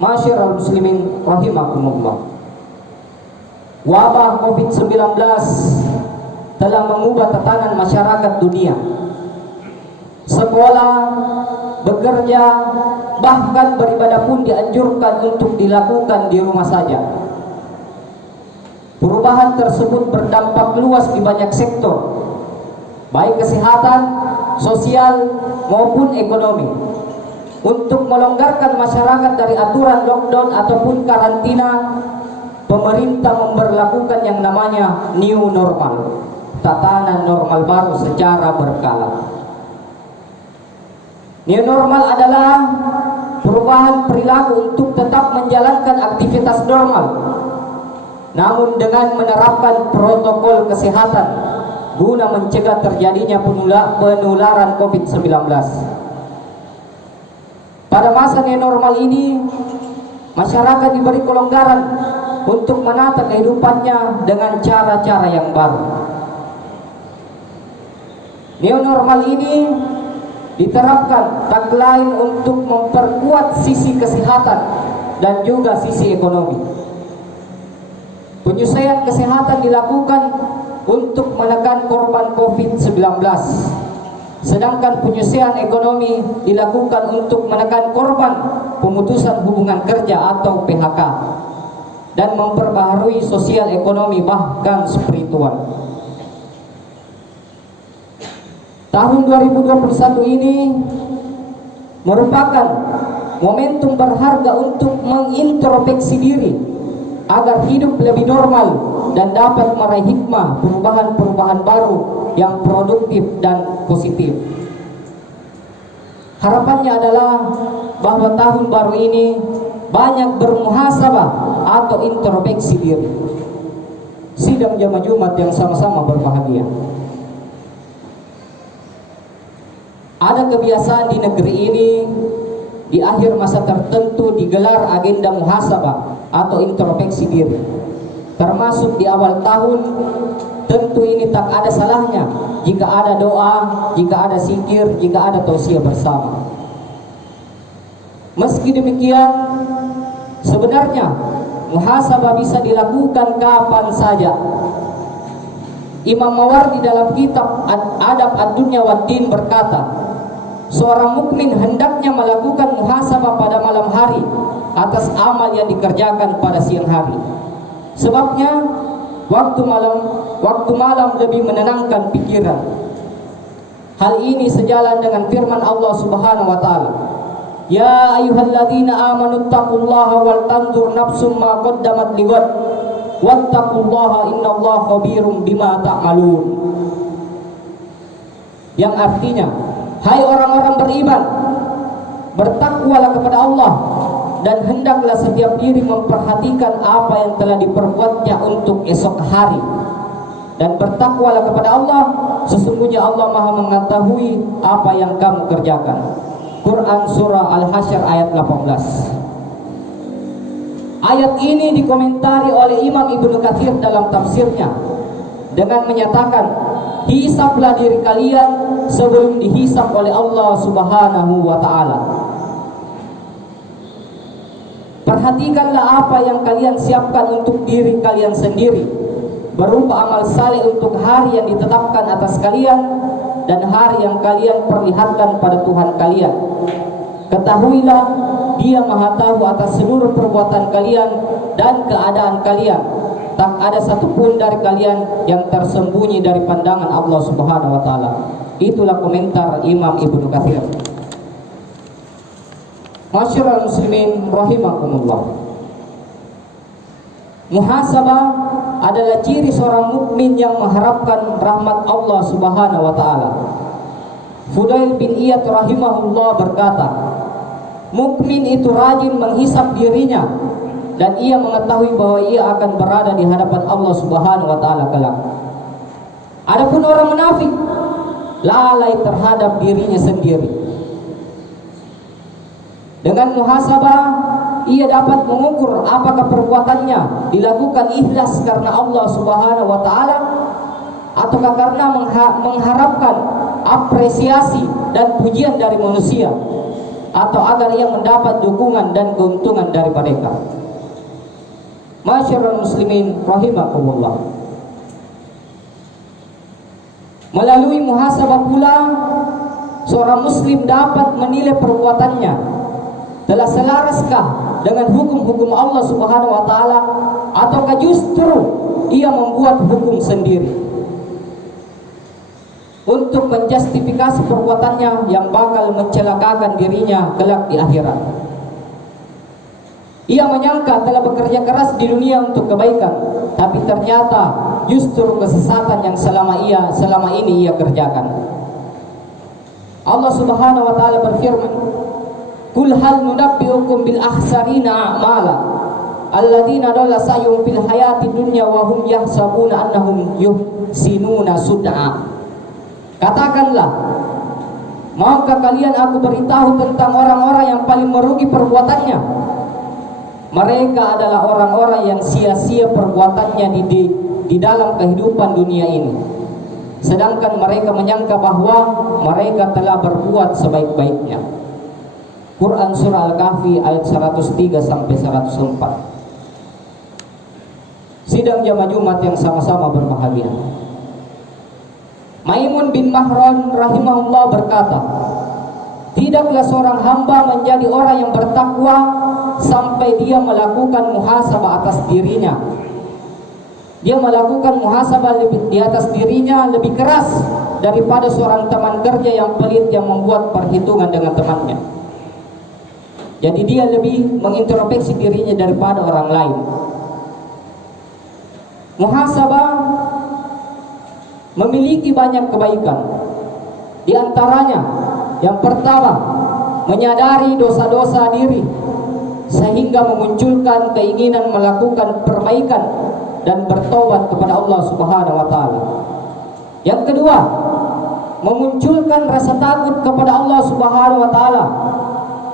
Masyiral muslimin rahimakumullah. Wabah Covid-19 telah mengubah tatanan masyarakat dunia. Sekolah, bekerja, bahkan beribadah pun dianjurkan untuk dilakukan di rumah saja. Perubahan tersebut berdampak luas di banyak sektor, baik kesehatan, sosial, maupun ekonomi. Untuk melonggarkan masyarakat dari aturan lockdown ataupun karantina, pemerintah memberlakukan yang namanya new normal, tatanan normal baru secara berkala. New normal adalah perubahan perilaku untuk tetap menjalankan aktivitas normal, namun dengan menerapkan protokol kesehatan guna mencegah terjadinya penularan COVID-19. Pada masa new normal ini, masyarakat diberi kelonggaran untuk menata kehidupannya dengan cara-cara yang baru. New normal ini diterapkan tak lain untuk memperkuat sisi kesehatan dan juga sisi ekonomi. Penyesuaian kesehatan dilakukan untuk menekan korban COVID-19, sedangkan penyesuaian ekonomi dilakukan untuk menekan korban pemutusan hubungan kerja atau PHK dan memperbaharui sosial ekonomi bahkan spiritual. Tahun 2021 ini merupakan momentum berharga untuk mengintrospeksi diri agar hidup lebih normal dan dapat meraih hikmah perubahan-perubahan baru yang produktif dan positif. Harapannya adalah bahwa tahun baru ini banyak bermuhasabah atau introspeksi diri. Sidang jamaah Jumat yang sama-sama berbahagia. Ada kebiasaan di negeri ini, di akhir masa tertentu digelar agenda muhasabah atau introspeksi diri. Termasuk di awal tahun, tentu ini tak ada salahnya jika ada doa, jika ada zikir, jika ada tausiah bersama. Meski demikian, sebenarnya muhasabah bisa dilakukan kapan saja. Imam Mawardi dalam kitab Adab Ad-Dunya Wad-Din berkata, seorang mukmin hendaknya melakukan muhasabah pada malam hari atas amal yang dikerjakan pada siang hari. Sebabnya waktu malam lebih menenangkan pikiran. Hal ini sejalan dengan firman Allah Subhanahu wa taala. Ya ayyuhalladzina amanu taqullaha wal tanzur nafsum ma qaddamat lighad wattaqullaha innallaha khabirum bima ta'malun. Yang artinya, hai orang-orang beriman, bertakwalah kepada Allah dan hendaklah setiap diri memperhatikan apa yang telah diperbuatnya untuk esok hari. Dan bertakwalah kepada Allah, sesungguhnya Allah Maha mengetahui apa yang kamu kerjakan. Quran Surah Al-Hasyr ayat 18. Ayat ini dikomentari oleh Imam Ibnu Katsir dalam tafsirnya dengan menyatakan, hisablah diri kalian sebelum dihisab oleh Allah Subhanahu wa taala. Perhatikanlah apa yang kalian siapkan untuk diri kalian sendiri, berupa amal saleh untuk hari yang ditetapkan atas kalian dan hari yang kalian perlihatkan pada Tuhan kalian. Ketahuilah, Dia Maha tahu atas seluruh perbuatan kalian dan keadaan kalian. Tak ada satupun dari kalian yang tersembunyi dari pandangan Allah Subhanahu wa taala. Itulah komentar Imam Ibnu Katsir. Masyiral muslimin rahimakumullah. Muhasabah adalah ciri seorang mukmin yang mengharapkan rahmat Allah Subhanahu wa taala. Fudail bin Iyad rahimahullah berkata, mukmin itu rajin menghisab dirinya dan ia mengetahui bahwa ia akan berada di hadapan Allah Subhanahu wa taala kelak. Adapun orang munafik lalai terhadap dirinya sendiri. Dengan muhasabah, ia dapat mengukur apakah perbuatannya dilakukan ikhlas karena Allah Subhanahu wa taala ataukah karena mengharapkan apresiasi dan pujian dari manusia. atau agar ia mendapat dukungan dan keuntungan dari mereka. Masyarul muslimin rahimakumullah. Melalui muhasabah pula seorang muslim dapat menilai perbuatannya telah selaraskah dengan hukum-hukum Allah Subhanahu wa taala ataukah justru ia membuat hukum sendiri untuk menjustifikasi perbuatannya yang bakal mencelakakan dirinya kelak di akhirat. Ia menyangka telah bekerja keras di dunia untuk kebaikan, tapi ternyata justru kesesatan yang selama ini ia kerjakan. Allah Subhanahu wa taala berfirman, "Qul hal nunabbi'ukum bil akhsarina a'mala alladziina dhalla sa'yuhum fil hayati dunya wa hum yahsabuna annahum yuhsinuna sun'a." Katakanlah, maukah kalian aku beritahu tentang orang-orang yang paling merugi perbuatannya? Mereka adalah orang-orang yang sia-sia perbuatannya di dalam kehidupan dunia ini, sedangkan mereka menyangka bahwa mereka telah berbuat sebaik-baiknya. Quran Surah Al-Kahfi ayat 103 sampai 104. Sidang jamaah Jumat yang sama-sama berbahagia. Maimun bin Mahran rahimahullah berkata, tidaklah seorang hamba menjadi orang yang bertakwa sampai dia melakukan muhasabah atas dirinya. Dia melakukan muhasabah di atas dirinya lebih keras daripada seorang teman kerja yang pelit yang membuat perhitungan dengan temannya. Jadi dia lebih mengintrospeksi dirinya daripada orang lain. Muhasabah memiliki banyak kebaikan. Di antaranya, yang pertama, menyadari dosa-dosa diri sehingga memunculkan keinginan melakukan perbaikan dan bertobat kepada Allah Subhanahu wa taala. Yang kedua, memunculkan rasa takut kepada Allah Subhanahu wa taala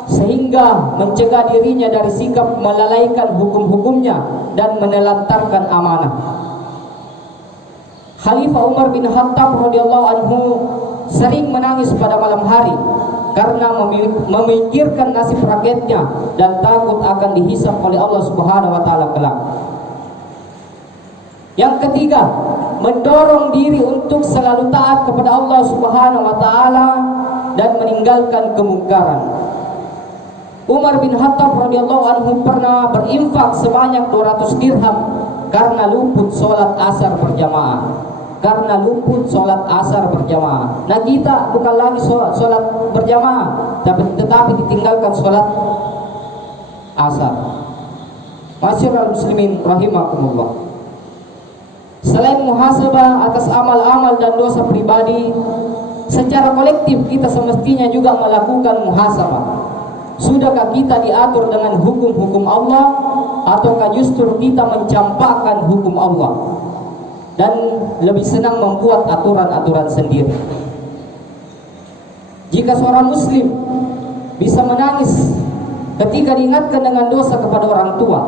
sehingga mencegah dirinya dari sikap melalaikan hukum-hukumnya dan menelantarkan amanah. Khalifah Umar bin Khattab radhiyallahu anhu sering menangis pada malam hari karena memikirkan nasib rakyatnya dan takut akan dihisab oleh Allah Subhanahu wa taala kelak. Yang ketiga, mendorong diri untuk selalu taat kepada Allah Subhanahu wa taala dan meninggalkan kemungkaran. Umar bin Khattab radhiyallahu anhu pernah berinfak sebanyak 200 dirham karena luput sholat asar berjamaah. Nah, kita bukan lagi sholat berjamaah, tetapi ditinggalkan sholat asar. Masyarul muslimin rahimakumullah. Selain muhasabah atas amal-amal dan dosa pribadi, secara kolektif kita semestinya juga melakukan muhasabah. Sudahkah kita diatur dengan hukum-hukum Allah, ataukah justru kita mencampakkan hukum Allah dan lebih senang membuat aturan-aturan sendiri? Jika seorang muslim bisa menangis ketika diingatkan dengan dosa kepada orang tua,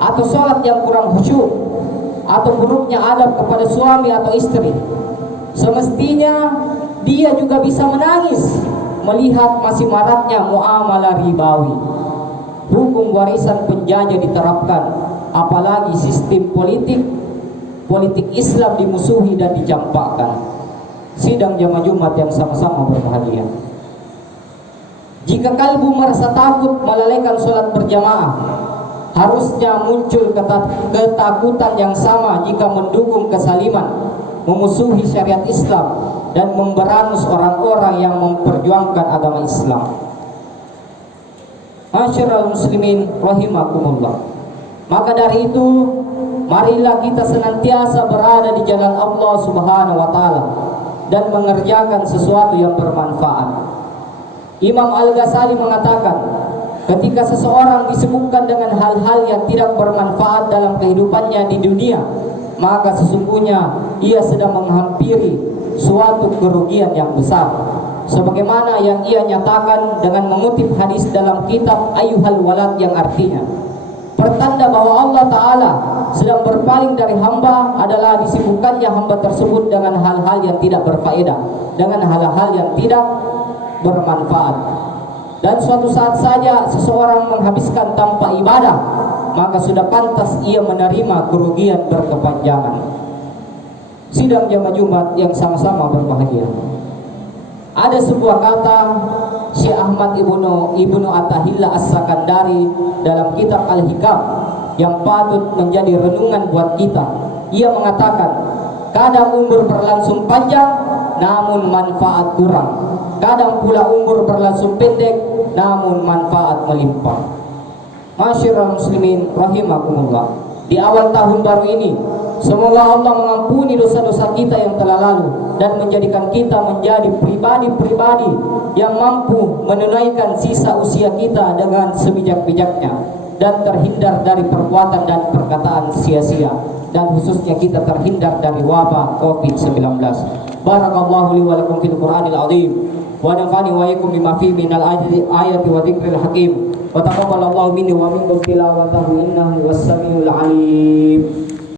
atau sholat yang kurang khusyuk, atau buruknya adab kepada suami atau istri, semestinya dia juga bisa menangis melihat masih maraknya muamalah ribawi. Hukum warisan penjajah diterapkan, apalagi sistem politik Islam dimusuhi dan dicampakkan. Sidang jamaah Jumat yang sama-sama berbahagia. Jika kalbu merasa takut melalaikan sholat berjamaah, harusnya muncul ketakutan yang sama jika mendukung kesaliman, memusuhi syariat Islam, dan memberangus orang-orang yang memperjuangkan agama Islam. Masyarul muslimin rahimakumullah. Maka dari itu, marilah kita senantiasa berada di jalan Allah Subhanahu wa taala dan mengerjakan sesuatu yang bermanfaat. Imam Al-Ghazali mengatakan, ketika seseorang disibukkan dengan hal-hal yang tidak bermanfaat dalam kehidupannya di dunia, maka sesungguhnya ia sedang menghampiri suatu kerugian yang besar, sebagaimana yang ia nyatakan dengan mengutip hadis dalam kitab Ayyuhal Walad, yang artinya, pertanda bahwa Allah Ta'ala sedang berpaling dari hamba adalah disibukkannya hamba tersebut dengan hal-hal yang tidak berfaedah, dengan hal-hal yang tidak bermanfaat. dan suatu saat saja seseorang menghabiskan tanpa ibadah, maka sudah pantas ia menerima kerugian berkepanjangan. Sidang jamaah Jumat yang sama-sama berbahagia. Ada sebuah kata Syekh Ahmad Ibnu Attahillah As-Sakandari dalam kitab Al-Hikam yang patut menjadi renungan buat kita. Ia mengatakan, kadang umur berlangsung panjang namun manfaat kurang, kadang pula umur berlangsung pendek namun manfaat melimpah. Masyarul muslimin rahimakumullah. Di awal tahun baru ini, semoga Allah mengampuni dosa-dosa kita yang telah lalu dan menjadikan kita menjadi pribadi-pribadi yang mampu menunaikan sisa usia kita dengan sebijak-bijaknya dan terhindar dari perbuatan dan perkataan sia-sia, dan khususnya kita terhindar dari wabah COVID-19. Barakallahu li wa lakum fil Qur'anil azim wa nafa'ani wa iyyakum bima fihi minal ayati wa dzikril hakim wa taqabbalallahu minni wa minkum tilawatahu innahu was-samiul alim.